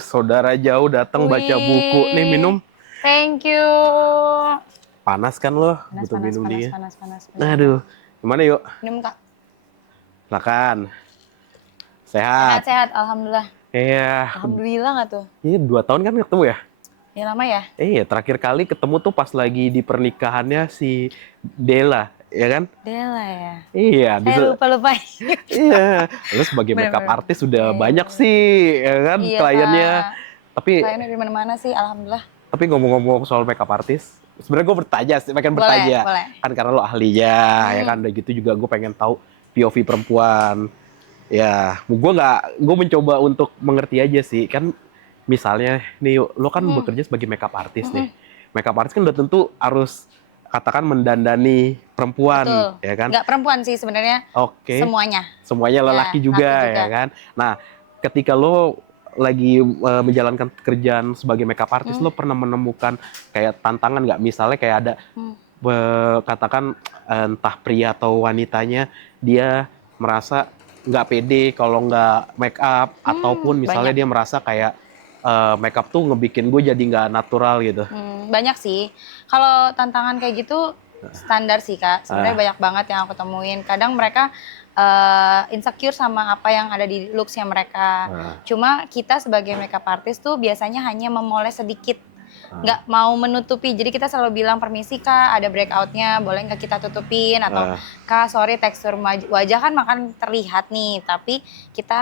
Saudara jauh datang baca buku. Nih Wih, minum. thank you. Panas kan lo? Panas, Butuh panas, minum panas, dingin. panas, panas. Bener. Aduh, gimana yuk? Minum Kak. Silakan. Sehat, Sehat. sehat. Alhamdulillah. Iya, Alhamdulillah nggak tuh? ini 2 tahun kan ketemu ya? Ya lama ya? Iya, terakhir kali ketemu tuh pas lagi di pernikahannya si Della, ya kan? Dela ya. Iya, Saya lupa-lupa. iya. Lu sebagai makeup Bener-bener. artist sudah Iya, banyak bener. sih, ya kan, Iya kliennya. Kak. Tapi Kliennya dari mana-mana sih, Alhamdulillah. Tapi ngomong-ngomong soal makeup artist, sebenarnya gue bertanya sih, pengen Boleh, bertanya. boleh. Kan karena lo ahlinya, ya kan, Hmm. udah gitu juga gue pengen tahu POV perempuan. Ya, gue mencoba untuk mengerti aja sih. Kan misalnya nih, lo kan Hmm. bekerja sebagai makeup artist Hmm. nih. Makeup artist kan udah tentu harus katakan mendandani perempuan, Betul. ya kan? Nggak perempuan sih sebenarnya. Oke. Semuanya. Semuanya Ya, lelaki juga, laki ya juga. kan? Nah, ketika lo lagi menjalankan pekerjaan sebagai makeup artist, Hmm. lo pernah menemukan kayak tantangan nggak? Misalnya kayak ada Hmm. katakan entah pria atau wanitanya, dia merasa nggak pede kalau nggak make up, ataupun misalnya Banyak. dia merasa kayak make up tuh ngebikin gue jadi nggak natural gitu. Banyak sih. Kalau tantangan kayak gitu standar sih Kak. Sebenarnya Ah, banyak banget yang aku temuin. Kadang mereka insecure sama apa yang ada di looksnya mereka. ah, Cuma kita sebagai makeup artist tuh biasanya hanya memoles sedikit. ah, Nggak mau menutupi. Jadi kita selalu bilang permisi Kak, ada breakoutnya, boleh nggak kita tutupin? Atau ah. Kak, sorry tekstur wajah kan makan terlihat nih. Tapi kita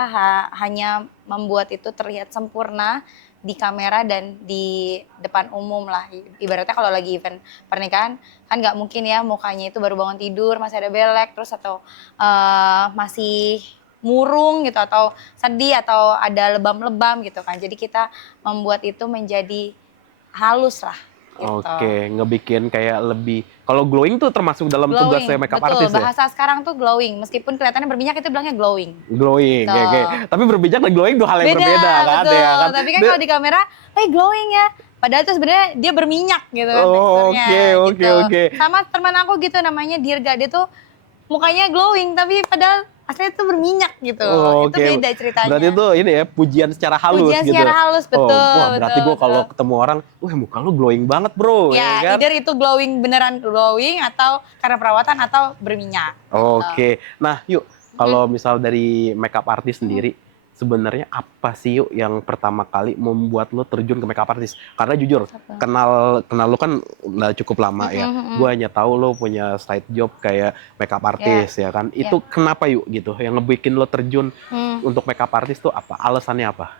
hanya membuat itu terlihat sempurna di kamera dan di depan umum lah. Ibaratnya kalau lagi event pernikahan kan nggak mungkin ya mukanya itu baru bangun tidur masih ada belek terus atau masih murung gitu atau sedih atau ada lebam-lebam gitu kan. Jadi kita membuat itu menjadi halus lah gitu. Oke, ngebikin kayak lebih. Kalau glowing tuh termasuk dalam tugasnya Glowing, makeup betul. artist ya? Bahasa sekarang tuh glowing. Meskipun kelihatannya berminyak itu bilangnya glowing. Glowing, Tuh. Tapi berbeda dan glowing dua hal yang Beda, berbeda kan, ya betul. kan? Tapi kan kalau di kamera, glowing ya. Padahal itu sebenarnya dia berminyak gitu kan Oh, teksturnya oke, oke, gitu. oke. Sama teman aku gitu namanya Dirga, dia tuh mukanya glowing tapi padahal aslinya tuh berminyak gitu. Oh, Itu oke. beda Berarti ceritanya. itu ini ya, pujian secara halus Pujian gitu. secara halus, Oh, wah betul, berarti betul, gue kalau betul. ketemu orang, wah muka lu glowing banget bro, ya Ya, kan? either itu glowing beneran glowing atau karena perawatan atau berminyak gitu. Oke, nah yuk, Mm, kalau misal dari makeup artist mm, sendiri, sebenarnya apa sih yuk yang pertama kali membuat lo terjun ke makeup artist? Karena jujur, apa? kenal kenal lo kan udah cukup lama Mm, ya. mm, mm. Gue hanya tahu lo punya side job kayak makeup Ya, artist ya kan. ya. Itu kenapa yuk gitu? Yang ngebikin lo terjun Hmm. untuk makeup artist tuh apa? Alasannya apa?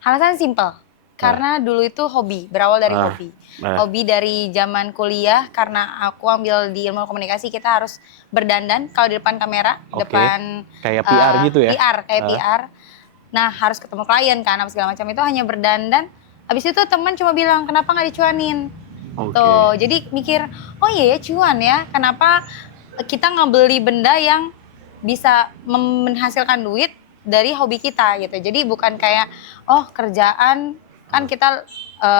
Alasan simple, Nah, karena dulu itu hobi, berawal dari ah, hobi. nah, Hobi dari zaman kuliah, karena aku ambil di ilmu komunikasi, kita harus berdandan kalau di depan kamera, oke. depan Kayak PR gitu ya? PR, kayak Ah, PR. Nah, harus ketemu klien kan, apa segala macam itu hanya berdandan. Habis itu teman cuma bilang, kenapa nggak dicuanin? oke. Tuh, jadi mikir, oh iya ya cuan ya, kenapa kita ngebeli benda yang bisa menghasilkan duit dari hobi kita gitu. Jadi bukan kayak, oh kerjaan, kan kita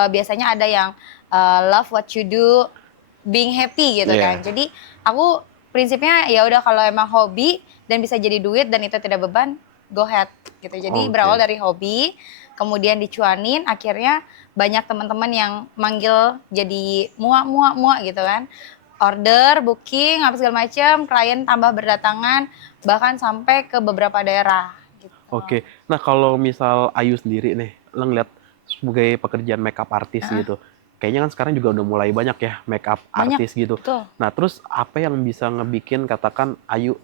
biasanya ada yang love what you do, being happy gitu kan. Iya. Jadi aku prinsipnya ya udah kalau emang hobi dan bisa jadi duit dan itu tidak beban, go ahead gitu. Jadi berawal Oke. dari hobi, kemudian dicuanin, akhirnya banyak teman-teman yang manggil jadi muak gitu kan. Order, booking, apa segala macam, klien tambah berdatangan, bahkan sampai ke beberapa daerah gitu. Oke. Nah, kalau misal Ayu sendiri nih, lo ngeliat sebagai pekerjaan makeup artist Heeh, gitu. Kayaknya kan sekarang juga udah mulai banyak ya makeup banyak, artist gitu. betul. Nah, terus apa yang bisa ngebikin katakan Ayu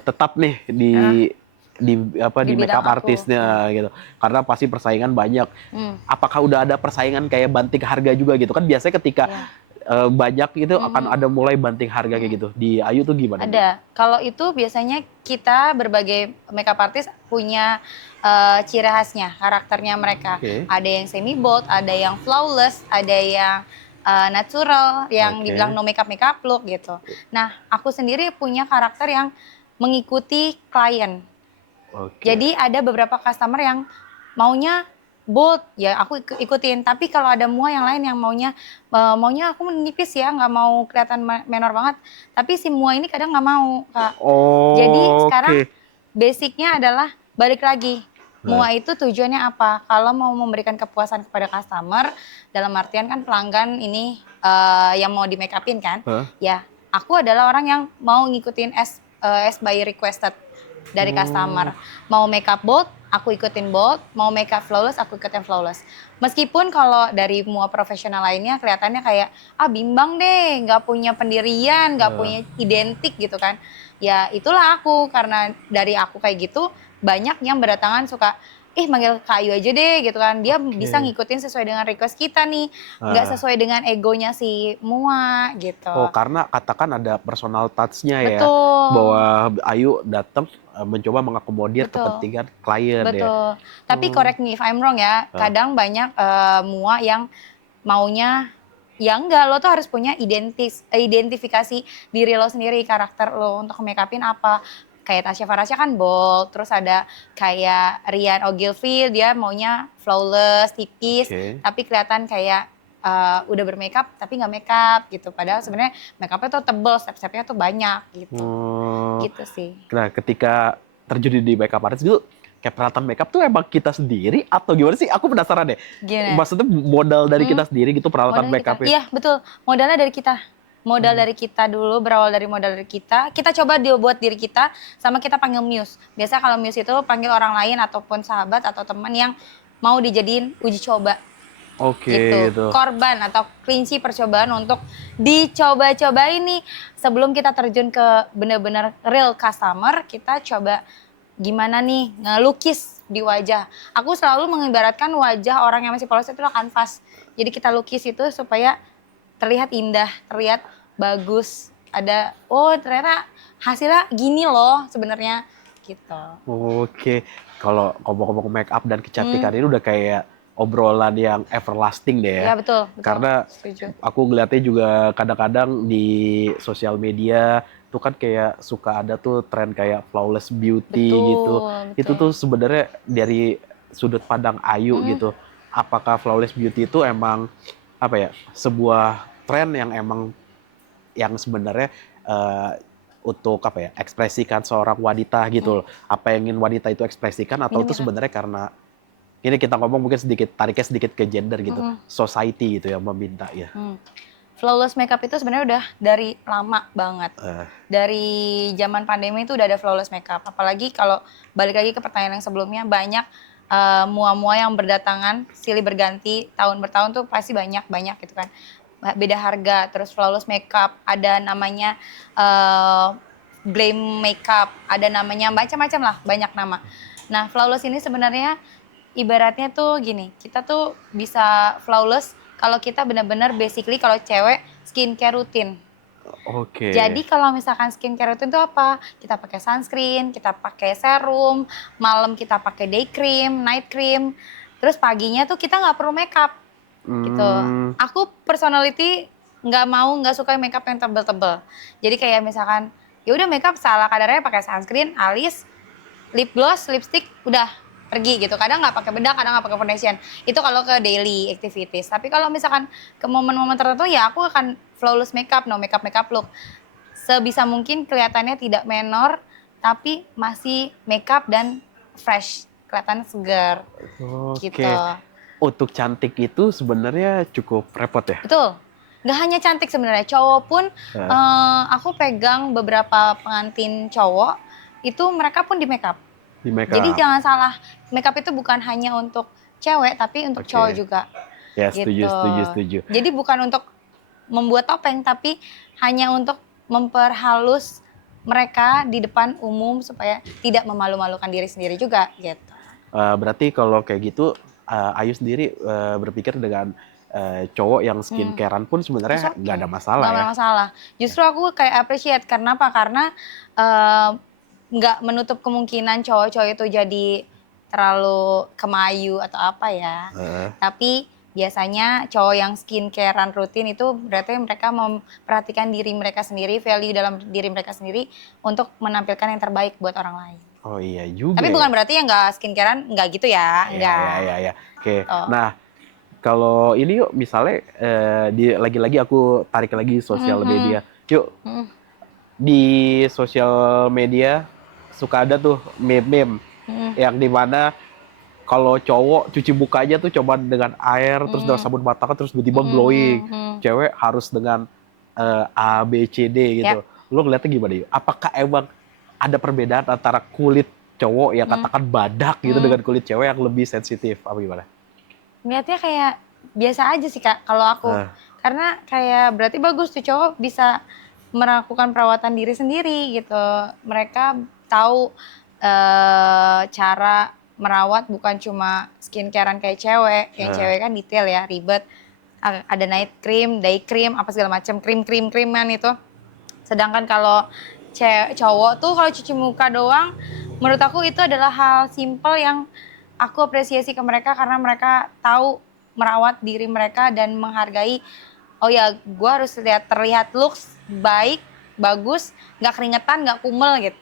tetap nih di Heeh, di apa di di bidang makeup aku. artisnya gitu. Karena pasti persaingan banyak. Hmm, Apakah udah ada persaingan kayak banting harga juga gitu? Kan biasanya ketika ya. banyak itu akan Mhm, ada mulai banting harga kayak mhm. gitu. Di Ayu tuh gimana nih? Ada. Kalau itu biasanya kita berbagai makeup artist punya ciri khasnya, karakternya mereka. Oke. Ada yang semi bold, ada yang flawless, ada yang natural, yang dibilang Oke. no makeup look gitu. Nah, aku sendiri punya karakter yang mengikuti klien. Oke. Jadi ada beberapa customer yang maunya bold, ya aku ikutin. Tapi kalau ada yang lain yang maunya aku nipis ya, nggak mau kelihatan menor banget. Tapi si mua ini kadang nggak mau, Kak. Jadi sekarang Oke. basicnya adalah balik lagi. MUA itu tujuannya apa? Kalau mau memberikan kepuasan kepada customer, dalam artian kan pelanggan ini yang mau di make upin kan, Hah? ya aku adalah orang yang mau ngikutin as by requested dari customer. Mau makeup bold, aku ikutin bold. Mau makeup flawless, aku ikutin flawless. Meskipun kalau dari MUA profesional lainnya kelihatannya kayak, bimbang deh, nggak punya pendirian, nggak punya identik gitu kan. Ya itulah aku, karena dari aku kayak gitu, banyak yang berdatangan suka, manggil Kak Ayu aja deh gitu kan. Dia bisa ngikutin sesuai dengan request kita nih. Nggak sesuai dengan egonya si MUA gitu. Oh, karena katakan ada personal touch-nya ya, Betul. bahwa Ayu datang mencoba mengakomodir Betul. kepentingan klien ya. Betul. Tapi correct me if I'm wrong ya. Kadang banyak MUA yang maunya, ya enggak, lo tuh harus punya identifikasi diri lo sendiri, karakter lo untuk make upin apa. Kayak Tasya Farasya kan bold, terus ada kayak Rian Ogilvy, dia maunya flawless, tipis, tapi kelihatan kayak udah bermakeup tapi nggak makeup gitu. Padahal sebenarnya makeupnya tuh tebel, step-stepnya tuh banyak gitu. Gitu sih. Nah, ketika terjun di makeup artist itu, kayak peralatan makeup tuh emang kita sendiri atau gimana sih? Aku penasaran deh. Gini. Maksudnya modal dari kita sendiri gitu peralatan makeupnya? Iya betul, modalnya dari kita. Modal dari kita dulu, berawal dari modal dari kita. Kita coba buat diri kita, sama kita panggil muse. Biasa kalau muse itu panggil orang lain ataupun sahabat atau teman yang mau dijadiin uji coba. Gitu. Korban atau kelinci percobaan untuk dicoba-cobain nih. Sebelum kita terjun ke benar-benar real customer, kita coba gimana nih ngelukis di wajah. Aku selalu mengibaratkan wajah orang yang masih polos itu adalah kanvas. Jadi kita lukis itu supaya terlihat indah, terlihat bagus. Ada, ternyata hasilnya gini loh sebenarnya gitu. Oke, kalau ngomong-ngomong make up dan kecantikan ini udah kayak obrolan yang everlasting deh ya. Ya betul. Karena setuju. aku ngeliatnya juga kadang-kadang di sosial media tuh kan kayak suka ada tuh tren kayak flawless beauty gitu. Itu tuh sebenarnya dari sudut pandang Ayu gitu. Apakah flawless beauty itu emang apa ya, sebuah tren yang emang yang sebenarnya untuk apa ya, ekspresikan seorang wanita gitu loh. Apa yang ingin wanita itu ekspresikan atau itu sebenarnya karena ini kita ngomong mungkin tariknya sedikit ke gender gitu, society gitu yang meminta ya. Flawless makeup itu sebenarnya udah dari lama banget. Dari zaman pandemi itu udah ada flawless makeup. Apalagi kalau balik lagi ke pertanyaan yang sebelumnya, banyak mua-mua yang berdatangan silih berganti tahun bertahun tuh pasti banyak gitu kan. Beda harga, terus flawless makeup, ada namanya glam makeup, ada namanya macam-macam lah, banyak nama. Nah, flawless ini sebenarnya ibaratnya tuh gini, kita tuh bisa flawless kalau kita benar-benar basically kalau cewek skincare rutin. Jadi kalau misalkan skincare rutin itu apa? Kita pakai sunscreen, kita pakai serum, malam kita pakai day cream, night cream, terus paginya tuh kita nggak perlu makeup. Gitu. Aku personality nggak suka makeup yang tebel-tebel. Jadi kayak misalkan ya udah makeup salah kadarnya, pakai sunscreen, alis, lip gloss, lipstick, udah pergi gitu. Kadang nggak pakai bedak, kadang nggak pakai foundation. Itu kalau ke daily activities. Tapi kalau misalkan ke momen-momen tertentu ya aku akan flawless makeup, no makeup look. Sebisa mungkin kelihatannya tidak menor, tapi masih makeup dan fresh, kelihatan segar. Gitu. Untuk cantik itu sebenarnya cukup repot ya? Betul. Nggak hanya cantik sebenarnya, cowok pun aku pegang beberapa pengantin cowok, itu mereka pun di makeup. Jadi jangan salah, makeup itu bukan hanya untuk cewek, tapi untuk cowok juga. Ya, setuju. Jadi bukan untuk membuat topeng, tapi hanya untuk memperhalus mereka di depan umum supaya tidak memalu-malukan diri sendiri juga gitu. Berarti kalau kayak gitu, Ayu sendiri berpikir dengan cowok yang skincarean pun sebenarnya nggak ada masalah ya? Nggak ada masalah. Justru aku kayak appreciate, karena apa? Karena nggak menutup kemungkinan cowok-cowok itu jadi terlalu kemayu atau apa ya. Tapi biasanya cowok yang skincarean rutin itu berarti mereka memperhatikan diri mereka sendiri, value dalam diri mereka sendiri untuk menampilkan yang terbaik buat orang lain. Oh iya juga. Tapi bukan berarti yang nggak skincarean nggak gitu ya, enggak. Iya. Oke. Nah, kalau ini yuk misalnya lagi-lagi aku tarik lagi sosial media. Yuk. Di sosial media suka ada tuh meme-meme yang dimana kalau cowok cuci muka aja tuh coba dengan air, terus dengan sabun mata terus tiba-tiba glowing. Cewek harus dengan A, B, C, D gitu. Yap. Lo ngeliatnya gimana yuk? Apakah emang ada perbedaan antara kulit cowok yang katakan badak gitu dengan kulit cewek yang lebih sensitif? Apa gimana? Ngeliatnya kayak biasa aja sih Kak, kalau aku. Karena kayak berarti bagus tuh cowok bisa melakukan perawatan diri sendiri gitu. Mereka tahu cara merawat bukan cuma skincarean kayak cewek. Yang cewek kan detail ya, ribet. Ada night cream, day cream, apa segala macam krim-kriman itu. Sedangkan kalau cowok tuh kalau cuci muka doang, menurut aku itu adalah hal simple yang aku apresiasi ke mereka karena mereka tahu merawat diri mereka dan menghargai, oh ya gue harus terlihat looks baik, bagus, nggak keringetan, nggak kumel gitu.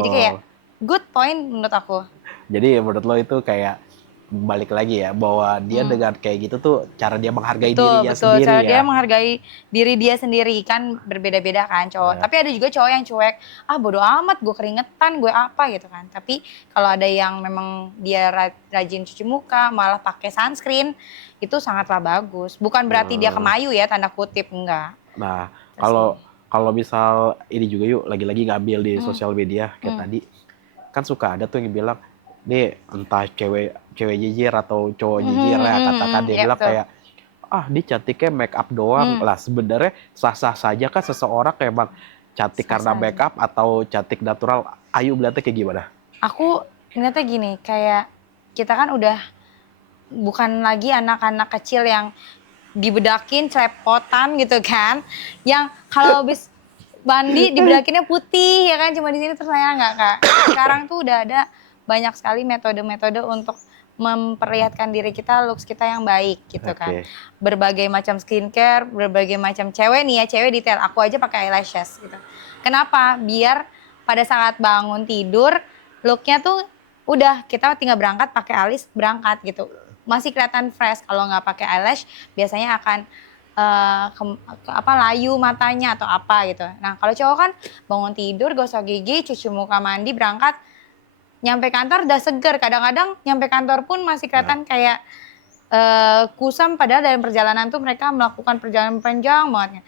Jadi kayak good point menurut aku. Jadi menurut lo itu kayak balik lagi ya, bahwa dia dengan kayak gitu tuh cara dia menghargai dirinya sendiri Cara ya. dia menghargai diri dia sendiri kan berbeda-beda kan cowok. Tapi ada juga cowok yang cuek, bodo amat gue keringetan, gue apa gitu kan. Tapi kalau ada yang memang dia rajin cuci muka, malah pakai sunscreen, itu sangatlah bagus. Bukan berarti dia kemayu ya, tanda kutip, enggak. Nah, kalau misal ini juga yuk, lagi-lagi ngambil di sosial media kayak tadi, kan suka ada tuh yang bilang, nih entah cewek jijir atau cowok jijir ya, katakan dia bilang kayak, dia cantiknya make up doang. Lah sebenarnya sah-sah saja kan seseorang kayak emang cantik karena make up atau cantik natural. Ayu melihatnya kayak gimana? Aku ngeliatnya gini, kayak kita kan udah bukan lagi anak-anak kecil yang dibedakin celepotan gitu kan, yang kalau habis mandi dibedakinnya putih ya kan, cuma di sini terus nggak Kak. Sekarang tuh udah ada banyak sekali metode-metode untuk memperlihatkan diri kita, looks kita yang baik gitu kan. Berbagai macam skincare, berbagai macam cewek nih ya, cewek detail. Aku aja pakai eyelashes gitu. Kenapa? Biar pada saat bangun tidur, looknya tuh udah kita tinggal berangkat pakai alis berangkat gitu. Masih kelihatan fresh. Kalau nggak pakai eyelash, biasanya akan layu matanya atau apa gitu. Nah kalau cowok kan bangun tidur, gosok gigi, cuci muka, mandi, berangkat, nyampe kantor udah seger. Kadang-kadang nyampe kantor pun masih kelihatan kayak kusam, padahal dalam perjalanan tuh mereka melakukan perjalanan panjang banget.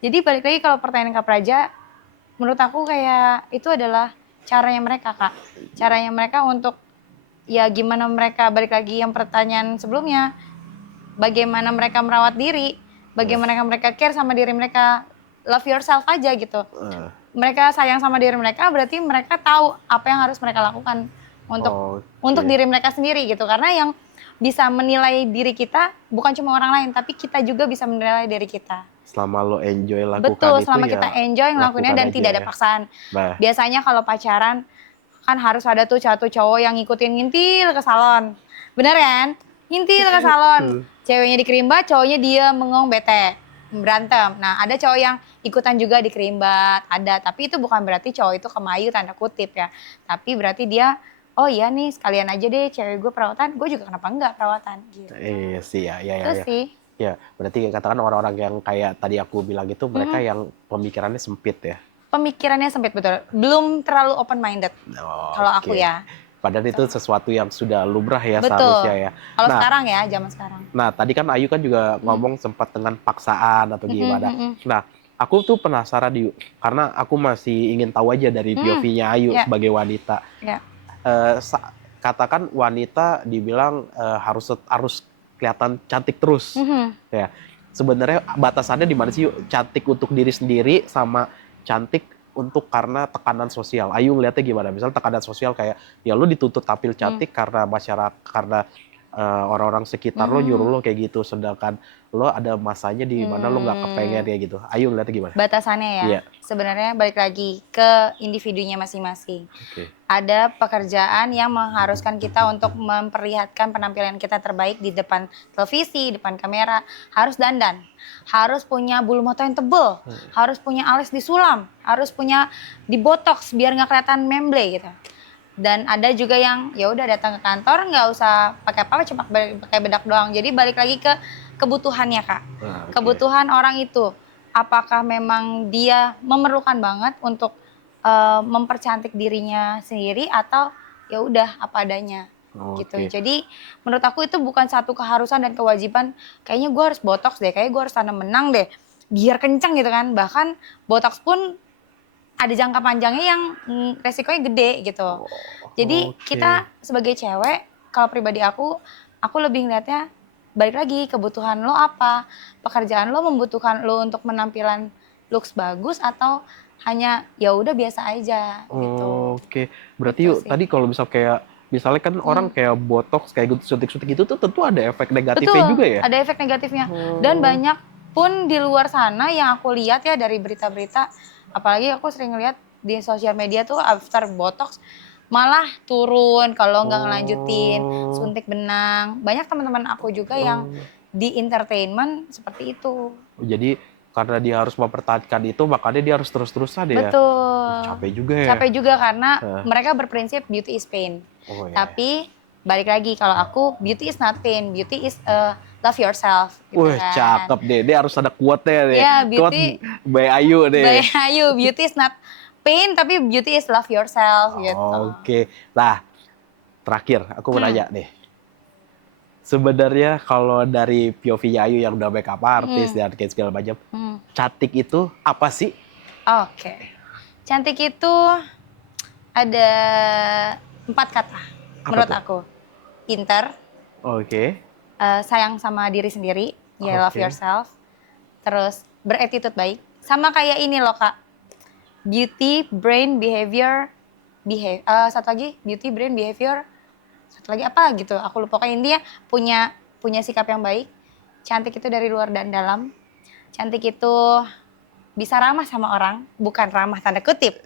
Jadi balik lagi kalau pertanyaan Kak Praja, menurut aku kayak itu adalah caranya mereka Kak. Caranya mereka untuk ya gimana mereka, balik lagi yang pertanyaan sebelumnya, bagaimana mereka merawat diri, bagaimana mereka care sama diri mereka, love yourself aja gitu. Mereka sayang sama diri mereka, berarti mereka tahu apa yang harus mereka lakukan untuk diri mereka sendiri gitu. Karena yang bisa menilai diri kita bukan cuma orang lain, tapi kita juga bisa menilai diri kita. Selama lo enjoy lakukan betul, itu selama ya kita enjoy ngelakuinnya dan tidak ada paksaan. Biasanya kalau pacaran kan harus ada tuh satu cowok yang ngikutin ngintil ke salon. Bener kan? Ngintil ke salon. Ceweknya dikerimbat, cowoknya dia mengong bete, berantem. Nah ada cowok yang ikutan juga dikerimbat, ada. Tapi itu bukan berarti cowok itu kemayu tanda kutip ya. Tapi berarti dia, oh iya nih sekalian aja deh cewek gue perawatan, gue juga kenapa enggak perawatan gitu. Iya sih ya. Itu sih. Ya, berarti katakan orang-orang yang kayak tadi aku bilang itu mereka yang pemikirannya sempit ya. Pemikirannya sempit, betul. Belum terlalu open minded. Kalau aku ya. Padahal itu sesuatu yang sudah lumrah ya betul. Seharusnya ya. Kalau sekarang ya, zaman sekarang. Nah, tadi kan Ayu kan juga ngomong sempat dengan paksaan atau gimana. Nah, aku tuh penasaran Yu, karena aku masih ingin tahu aja dari POV-nya Ayu sebagai wanita. Katakan wanita dibilang harus kelihatan cantik terus. Ya. Sebenarnya batasannya di mana sih Yuk? Cantik untuk diri sendiri sama cantik untuk karena tekanan sosial. Ayu ngeliatnya gimana? Misalnya tekanan sosial kayak ya lu dituntut tampil cantik karena masyarakat, karena orang-orang sekitar lo nyuruh lo kayak gitu, sedangkan lo ada masanya di mana lo nggak kepengen kayak gitu. Ayu ngeliatnya gimana? Batasannya ya, sebenarnya balik lagi ke individunya masing-masing. Ada pekerjaan yang mengharuskan kita untuk memperlihatkan penampilan kita terbaik di depan televisi, depan kamera, harus dandan, harus punya bulu mata yang tebel, harus punya alis disulam, harus punya dibotox biar nggak kelihatan memble gitu. Dan ada juga yang ya udah datang ke kantor nggak usah pakai apa-apa, cuma pakai bedak doang. Jadi balik lagi ke kebutuhannya Kak. Kebutuhan orang itu, apakah memang dia memerlukan banget untuk mempercantik dirinya sendiri atau ya udah apa adanya. gitu. Oke. Jadi menurut aku itu bukan satu keharusan dan kewajiban, kayaknya gue harus botox deh, kayaknya gue harus tanam benang deh, biar kenceng gitu kan. Bahkan botox pun ada jangka panjangnya yang resikonya gede gitu. Jadi Oke. kita sebagai cewek, kalau pribadi aku lebih ngeliatnya balik lagi kebutuhan lo apa, pekerjaan lo membutuhkan lo untuk penampilan looks bagus atau hanya ya udah biasa aja gitu. Oke, berarti Gitu yuk sih. tadi kalau misal kayak misalnya kan orang kayak botox kayak gitu suntik-suntik itu tuh tentu ada efek negatifnya Betul, juga ya? ada efek negatifnya. Dan Oh. banyak pun di luar sana yang aku lihat ya dari berita-berita, apalagi aku sering lihat di sosial media tuh after botox malah turun kalau nggak ngelanjutin Oh. suntik benang. Banyak teman-teman aku juga yang Oh. di entertainment seperti itu. Jadi karena dia harus mempertahankan itu makanya dia harus terus-terusan ya? Betul. Capek juga ya? Capek juga karena Heeh. mereka berprinsip beauty is pain. Oh ya. Tapi balik lagi kalau aku beauty is not pain, beauty is love yourself gitu Wih, kan. cakep deh. Dia harus ada quote-nya deh. Ya, Quote beauty Mbak Ayu deh. by Ayu, beauty is not pain tapi beauty is love yourself gitu. Oke. Nah, terakhir aku mau Hmm. nanya nih. Sebenarnya kalau dari POV Ayu yang udah makeup artist dan kayak segala macam, Hmm. cantik itu apa sih? Oke. Cantik itu ada 4 kata Apa menurut tuh? aku. Pinter, Oke. sayang sama diri sendiri, ya love Oke. yourself. Terus berattitude baik. Sama kayak ini loh Kak. Beauty, brain, behavior, satu lagi beauty, brain, behavior, satu lagi apa gitu. Aku lupa. Pokoknya intinya punya sikap yang baik. Cantik itu dari luar dan dalam. Cantik itu bisa ramah sama orang, bukan ramah tanda kutip.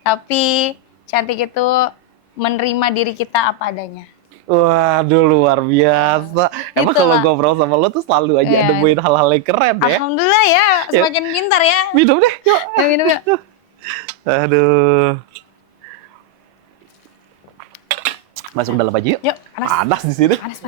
Tapi cantik itu menerima diri kita apa adanya. Waduh, luar biasa. Emang Gitu kalau lah. ngobrol sama lo tuh selalu aja Iya. nemuin hal-hal yang keren ya? Alhamdulillah ya, Ya. semakin pintar ya. Minum deh, yuk. Ya, minum yuk. Aduh. Masuk dalam aja yuk. Yuk, panas. Panas di sini. Panas.